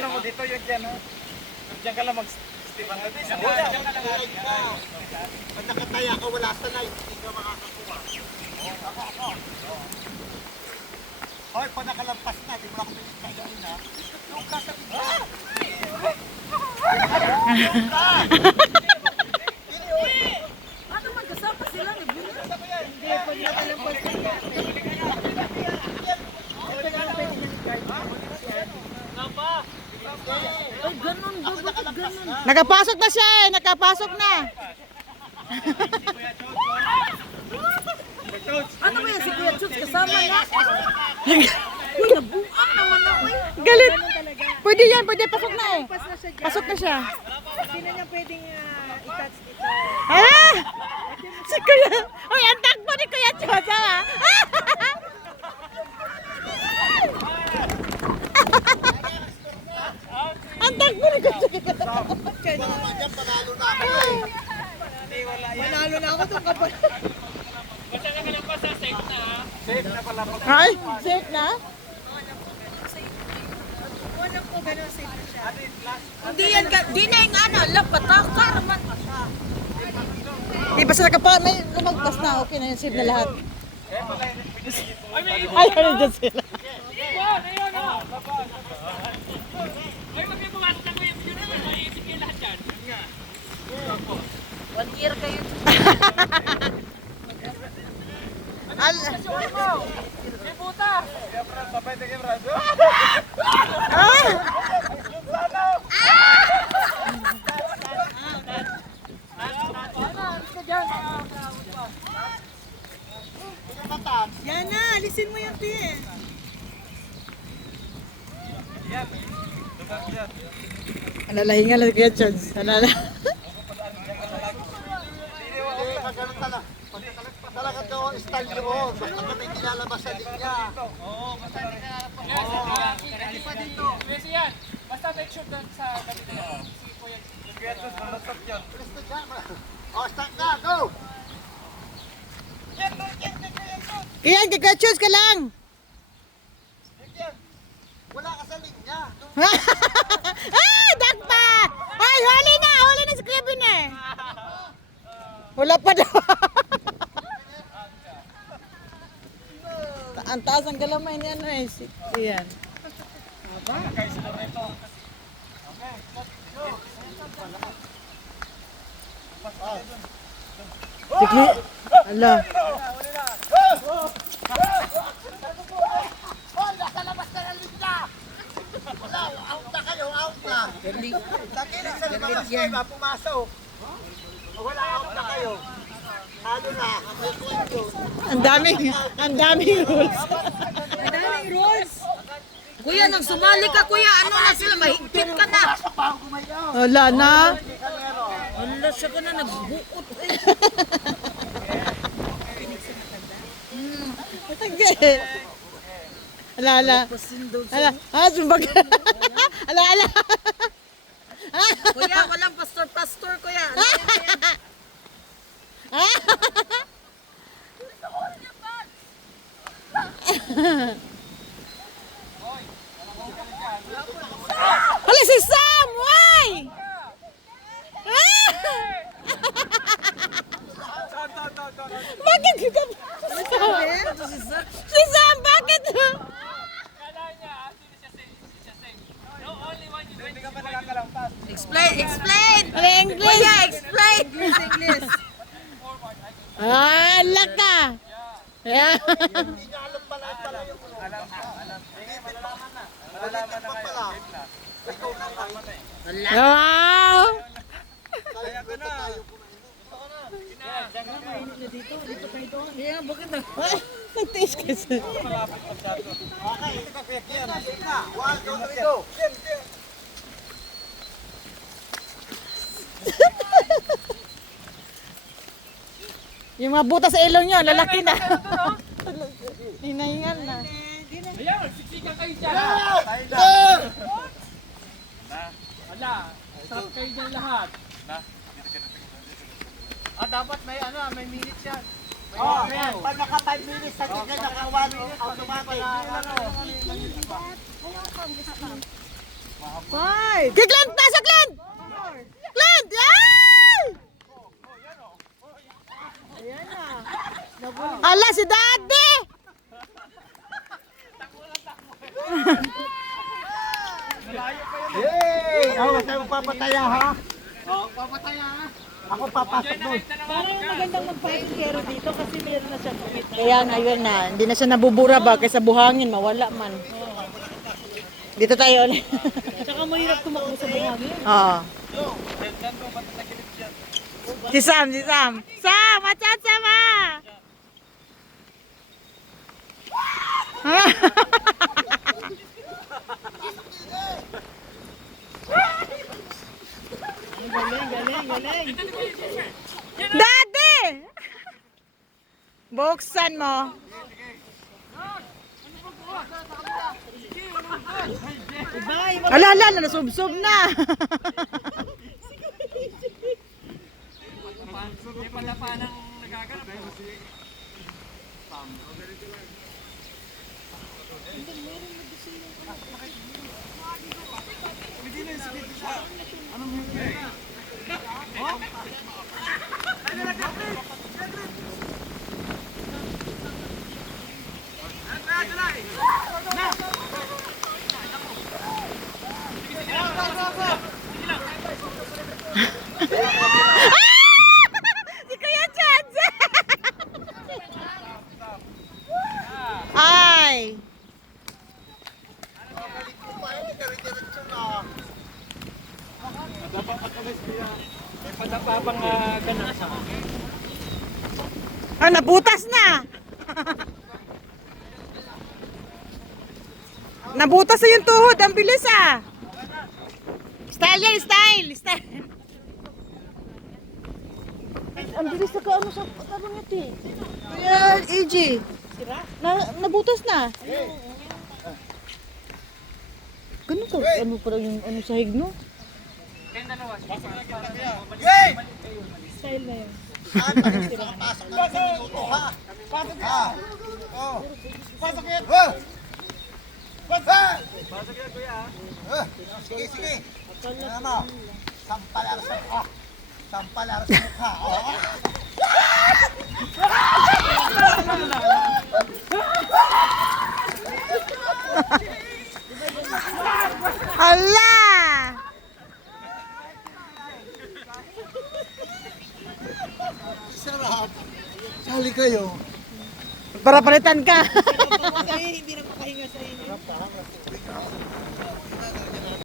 Ano mo dito yun dyan, ha? Diyan ka lang mag-stepan. Pag nakataya ka, wala sanay. Hindi ka makakakuha. Hoy, pag nakalampas na, di mo na ako pinagkainin, ha? Yung ka sa bigla. Yung ka! Ano magkasama sila ni Bula? Hindi, pag nakalampas na. Ay, ganun ba? Bakit ganun? Nakapasok na siya eh. Nakapasok na. Ano ba yan si Kuya Chuts? Kasama niya? Uy, nabuang naman ako eh. Galit. Pwede yan. Pwede. Pasok na eh. Pas na siya dyan. Pasok na siya. Hindi na niya pwedeng i-touch dito. Ah! Si Kuya. Uy, ang takbo ni Kuya Chosa ah. Ang takbo ni Kuya Chosa. Diyan, panalo na ako, eh. Manalo na ako itong kapal. Safe na pala. Ay, safe na? Alam ko ganun safe na siya. Hindi yan. Di na yung ano. Lapataka naman. Di basta may lumagpas na. Okay na yun. Safe na lahat. Ay, ano dyan sila? One year kayo. Yan na, alisin mo yung tin. Alalahinga lang Kuya Chosa. Hindi, pag ganun talaga. Pag nakalagpas talaga ito, style mo. Basta ka may nilalabas sa linya. Basta make sure that sa gabi na yun. Si Kuya Chosa, malasap yan. Presto dyan. O, start na. Go! Kaya, Kuya Chosa ka lang. Wala ka sa linya. Ay, dagpa! Ay, huli na si Kuya Biner. Wala pa daw. Ang taas ang galamay niya ano eh. Yan. Sikli. Ala. Oh, nasa labas na ng linya. Wala, out na kayo, out na. Takinig sa labas kayo, pumasok. Wala, out na kayo. Ano na, may kwento. Ang daming rules. Madaming rules. Kuya, nang sumali ka kuya, ano na sila, mahigpit ka na. Wala na. Wala siya ka na, nagbuot eh. Sige. Ala. Sumbag. Ala. Kuya, walang pastor kuya. Ano yan? Hala si Sam! Why? Bakit kita? Si Sam, bakit? Hindi ka pa nakakalampas. Explain. English. Kuya, explain. English. Ah, laka. Yeah. Hindi niya alam pala pala yung Alam na. Malalaman na kayo. Safe na. ikaw naman. Wow. Kaya ko na. Kaya, bakit na? Nagtiis kasi. Okay, yan na, sige na. 1, 2, 3, go. Yung mga butas sa ilong nyo, lalaki na. Hinahingal na. Ayan, siksikan kayo dyan. Ala, sarap kayo dyan lahat. Dapat may may minutes yan. Oh, pag naka 5 minutes, sa tigil naka 1 minute, automatic. Kay Clint! Nasa Clint! Clint! Yay! Ala, si Daddy! Hey! Ako kasi magpapataya ha? Oo, papataya ha? Ako papasok doon. Kaya ngayon na, hindi na siya nabubura ba kaysa buhangin, mawala man. Dito tayo ulit. Tsaka mahirap tumakbo sa buhangin. Oo. Si Sam, si Sam. Sam, what's up, Sama? Daddy! Buksan mo. Ala, ala, nasubsob na. Hindi pala pa nang nagaganap. Si Kuya Chadze! Ay! May patapabang ganap sa Ah, nabutas na! Nabutas na yung tuhod, ang bilis ah! Style yan, style! Style! Ang bilis na kaano sa karunit eh. Kuya, AJ. Nabutas na. Ganun ka, ano pa yung ano sahig no? Hey! Style na yun. Pasok na sa minuto ha? Pasok ha? Oh. Pasok yan! Oh! Pasok! Pasok yan kuya ha? Sige, sige. Ano? Sampalar sa mukha. Sampalar sa mukha. Oh. Hala! Sarap. Sali kayo. Para palitan ka. Hindi na makahinga sa inyo.